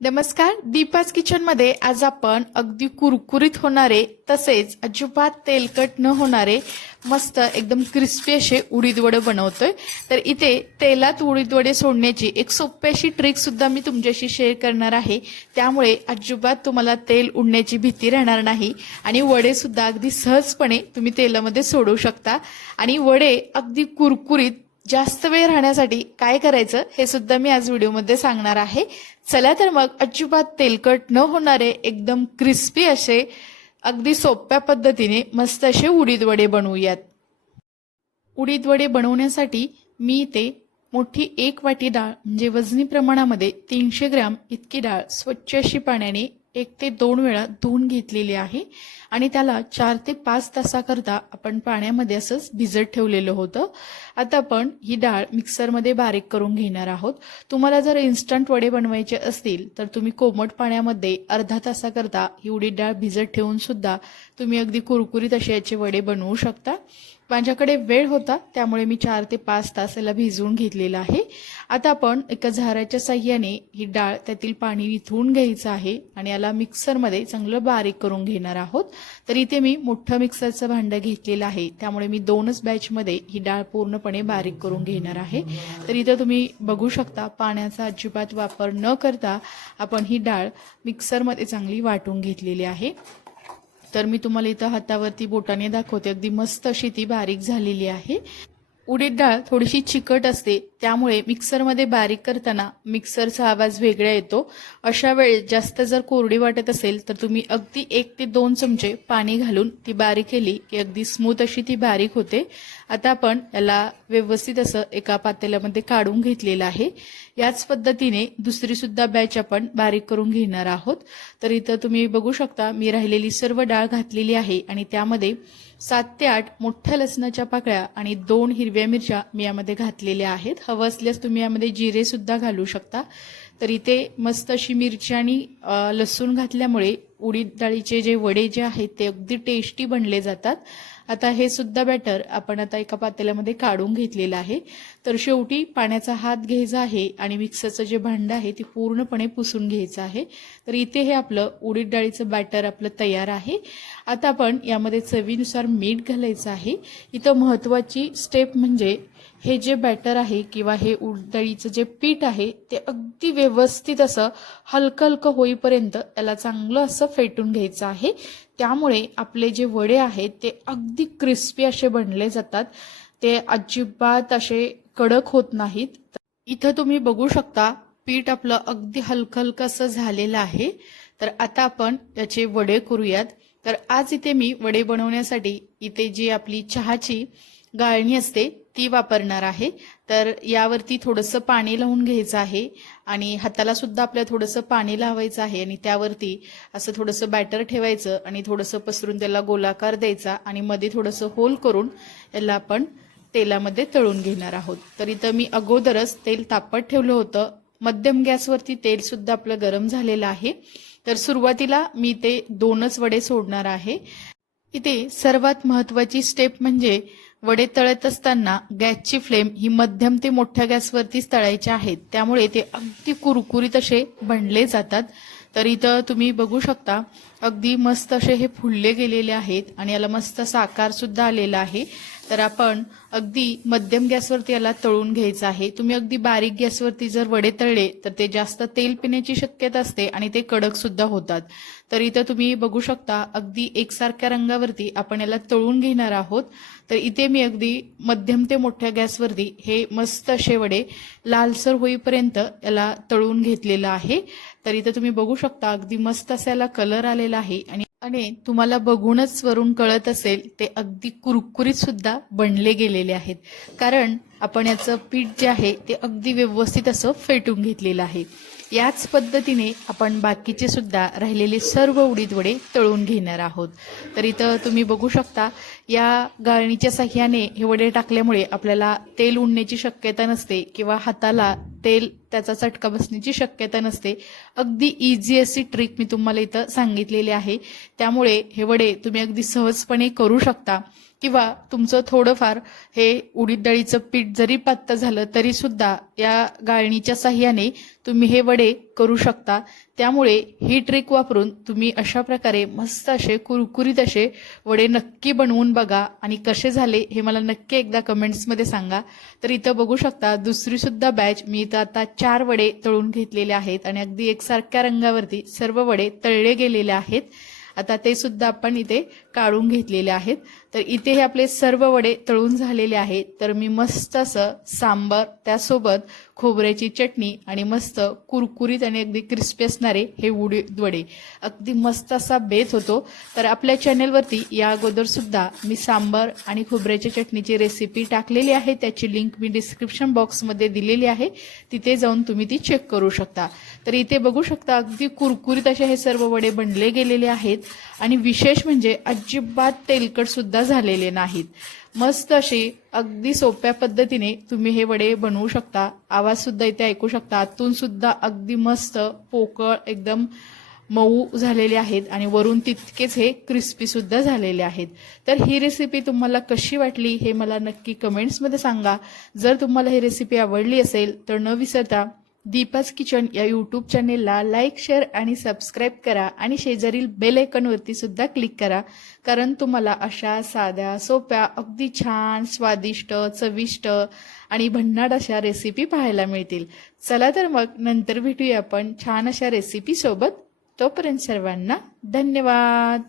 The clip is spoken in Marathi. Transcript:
नमस्कार, दीपाज किचन मध्ये आज आपण अगदी कुरकुरीत होणारे तसेच अजिबात तेलकट न होणारे मस्त एकदम क्रिस्पी असे उडीद वडे बनवतोय। तर इथे तेलात उडीद वडे सोडण्याची एक सोपी अशी ट्रिक सुद्धा मी तुमच्याशी शेअर करणार आहे। त्यामुळे अजिबात तुम्हाला तेल उडण्याची भीती राहणार नाही आणि वडे सुद्धा अगदी सहजपणे तुम्ही तेलामध्ये सोडू शकता आणि वडे अगदी कुरकुरीत जास्त वेळ राहण्यासाठी काय करायचं हे सुद्धा मी आज व्हिडिओमध्ये सांगणार आहे। चला तर मग अजिबात तेलकट न होणारे एकदम क्रिस्पी असे अगदी सोप्या पद्धतीने मस्त असे उडीद वडे बनवूयात। उडीद वडे बनवण्यासाठी मी इथे मोठी 1 वाटी डाळ म्हणजे वजनी प्रमाणामध्ये 300 ग्रॅम इतकी डाळ स्वच्छ अशी पाण्याने 1 ते 2 वेळा धुवून घेतलेली आहे आणि त्याला 4 ते 5 तासाकरता आपण पाण्यामध्ये असंच भिजत ठेवलेलं होतं। आता आपण ही डाळ मिक्सरमध्ये बारीक करून घेणार आहोत। तुम्हाला जर इन्स्टंट वडे बनवायचे असतील तर तुम्ही कोमट पाण्यामध्ये अर्धा तासाकरता ही उडीद डाळ भिजत ठेवून सुद्धा तुम्ही अगदी कुरकुरीत असे याचे वडे बनवू शकता। माझ्याकडे वेळ होता त्यामुळे मी 4 ते 5 तास याला भिजवून घेतलेला आहे। आता आपण एका झाऱ्याच्या साहाय्याने ही डाळ त्यातील पाणी निथळून घ्यायचं आहे आणि याला मिक्सरमध्ये चांगलं बारीक करून घेणार आहोत। तर इथे मी मोठं मिक्सरचं भांडं घेतलेलं आहे त्यामुळे मी 2च बॅचमध्ये ही डाळ पूर्णपणे बारीक करून घेणार आहे। तर इथे तुम्ही बघू शकता पाण्याचा अजिबात वापर न करता आपण ही डाळ मिक्सरमध्ये चांगली वाटून घेतलेली आहे। तर मी तुम्हाला इथं हातावरती बोटाने दाखवते, अगदी मस्त अशी ती बारीक झालेली आहे। उडीद डाळ थोडीशी चिकट असते त्यामुळे मिक्सरमध्ये बारीक करताना मिक्सरचा आवाज वेगळा येतो। अशा वेळेस जास्त जर कोरडी वाटत असेल तर तुम्ही अगदी 1 ते 2 चमचे पाणी घालून ती बारीक केली की अगदी स्मूथ अशी ती बारीक होते। आता आपण याला व्यवस्थित असं एका पातेल्यामध्ये काढून घेतलेलं आहे। याच पद्धतीने दुसरी सुद्धा बॅच आपण बारीक करून घेणार आहोत। तर इथं तुम्ही बघू शकता मी राहिलेली सर्व डाळ घातलेली आहे आणि त्यामध्ये 7 ते 8 मोठ्या लसणाच्या पाकळ्या आणि 2 हिरव्या मिरच्या मी यामध्ये घातलेल्या आहेत। हवं असल्यास तुम्ही यामध्ये जिरे सुद्धा घालू शकता। तर इथे मस्त अशी मिरची आणि लसूण घातल्यामुळे उडीद डाळीचे जे वडे जे आहेत ते अगदी टेस्टी बनले जातात। आता हे सुद्धा बॅटर आपण आता एका पातेल्यामध्ये काढून घेतलेलं आहे। तर शेवटी पाण्याचा हात घ्यायचा आहे आणि मिक्सरचं जे भांडं आहे ते पूर्णपणे पुसून घ्यायचं आहे। तर इथे हे आपलं उडीद डाळीचं बॅटर आपलं तयार आहे। आता आपण यामध्ये चवीनुसार मीठ घालायचं आहे। इथं महत्त्वाची स्टेप म्हणजे हे जे बॅटर आहे किंवा हे उडीद डाळीचं जे पीठ आहे ते अगदी व्यवस्थित असं हलकं हलकं होईपर्यंत याला चांगलं असं फेटून घ्यायचं आहे। त्यामुळे आपले जे वडे आहेत ते अगदी क्रिस्पी असे बनले जातात, ते अजिबात असे कडक होत नाहीत। इथं तुम्ही बघू शकता पीठ आपलं अगदी हलकं हलकं असं झालेलं आहे। तर आता आपण याचे वडे करूयात। तर आज इथे मी वडे बनवण्यासाठी इथे जी आपली चहाची गाळणी असते ती वापरणार आहे। तर यावरती थोडंसं पाणी लावून घ्यायचं आहे आणि हाताला सुद्धा आपल्या थोडंसं पाणी लावायचं आहे आणि त्यावरती असं थोडंसं बॅटर ठेवायचं आणि थोडंसं पसरून त्याला गोलाकार द्यायचा आणि मध्ये थोडंसं होल करून याला आपण तेलामध्ये तळून घेणार आहोत। तर इथं मी अगोदरच तेल तापत ठेवलं होतं। मध्यम गॅसवरती तेल सुद्धा आपलं गरम झालेलं आहे। तर सुरुवातीला मी ते 2च वडे सोडणार आहे। इथे सर्वात महत्त्वाची स्टेप म्हणजे वडे तळत असताना गॅसची फ्लेम ही मध्यम ते मोठ्या गॅसवरतीच तळायची आहेत, त्यामुळे ते अगदी कुरकुरीत असे बनले जातात। तर इथं तुम्ही बघू शकता अगदी मस्त असे हे फुलले गेलेले आहेत आणि याला मस्त असा आकार सुद्धा आलेला आहे। तर आपण अगदी मध्यम गॅसवरती याला तळून घ्यायचं आहे। तुम्ही अगदी बारीक गॅसवरती जर वडे तळले तर ते जास्त तेल पिण्याची शक्यता असते आणि ते कडक सुद्धा होतात। तर इथं तुम्ही बघू शकता अगदी एकसारख्या रंगावरती आपण याला तळून घेणार आहोत। तर इथे मी अगदी मध्यम ते मोठ्या गॅसवरती हे मस्त असे वडे लालसर होईपर्यंत याला तळून घेतलेलं आहे। तर इथं तुम्ही बघू शकता अगदी मस्त असा याला कलर आलेला आहे आणि तुम्हाला बघूनच वरून कळत असेल ते अगदी कुरकुरीत सुद्धा बनले गेलेले आहेत, कारण आपण याचं पीठ जे आहे ते अगदी व्यवस्थित असं फेटून घेतलेलं आहे। याच पद्धतीने आपण बाकीचे सुद्धा राहिलेले सर्व उडीद वडे तळून घेणार आहोत। तर इथं तुम्ही बघू शकता या गाळणीच्या साह्याने हे वडे टाकल्यामुळे आपल्याला तेल उडण्याची शक्यता नसते किंवा हाताला तेल त्याचा चटका बसण्याची शक्यता नसते। अगदी इझी अशी ट्रिक मी तुम्हाला इथं सांगितलेली आहे। त्यामुळे हे वडे तुम्ही अगदी सहजपणे करू शकता किंवा तुमचं थोडंफार हे उडीद डाळीचं पीठ जरी पातळ झालं तरी सुद्धा या गाळणीच्या साह्याने तुम्ही हे वडे करू शकता. त्यामुळे ही ट्रिक वापरून तुम्ही अशा प्रकारे मस्त असे कुरकुरीत असे वडे नक्की बनवून बघा आणि कसे झाले हे मला नक्की एकदा कमेंट्समध्ये सांगा. तर इथं बघू शकता दुसरी सुद्धा बॅच मी इथं आता 4 वडे तळून घेतलेले आहेत आणि अगदी एकसारख्या रंगावरती सर्व वडे तळले गेलेले आहेत. आता ते सुद्धा आपण इथे काढून घेतलेले आहेत. तर इथे हे आपले सर्व वडे तळून झालेले आहेत. तर मी मस्त असं सांबर त्यासोबत खोबऱ्याची चटणी आणि मस्त कुरकुरीत आणि अगदी क्रिस्पी असणारे हे वडे अगदी मस्त असा बेत होतो. तर आपल्या चॅनेलवरती या अगोदर सुद्धा मी सांबर आणि खोबऱ्याच्या चटणीची रेसिपी टाकलेली आहे. त्याची लिंक मी डिस्क्रिप्शन बॉक्समध्ये दिलेली आहे. तिथे जाऊन तुम्ही ती चेक करू शकता. तर इथे बघू शकता अगदी कुरकुरीत असे हे सर्व वडे बनले गेलेले आहेत आणि विशेष म्हणजे अजिबात तेलकट सुद्धा झालेले नाहीत. मस्त अशी अगदी सोप्या पद्धतीने तुम्ही हे वडे बनवू शकता. आवाज सुद्धा इथे ऐकू शकता. आतून सुद्धा अगदी मस्त पोकळ एकदम मऊ झालेले आहेत आणि वरून तितकेच हे क्रिस्पी सुद्धा झालेले आहेत. तर ही रेसिपी तुम्हाला कशी वाटली हे मला नक्की कमेंट्समध्ये सांगा. जर तुम्हाला ही रेसिपी आवडली असेल तर न विसरता दीपाज किचन या यूट्यूब चॅनेलला लाईक, शेअर आणि सबस्क्राईब करा आणि शेजारील बेल आयकॉनवरती सुद्धा क्लिक करा. कारण तुम्हाला अशा साध्या सोप्या अगदी छान स्वादिष्ट चविष्ट आणि भन्नाट अशा रेसिपी पाहायला मिळतील. चला तर मग नंतर भेटूया आपण छान अशा रेसिपी सोबत. तोपर्यंत सर्वांना धन्यवाद.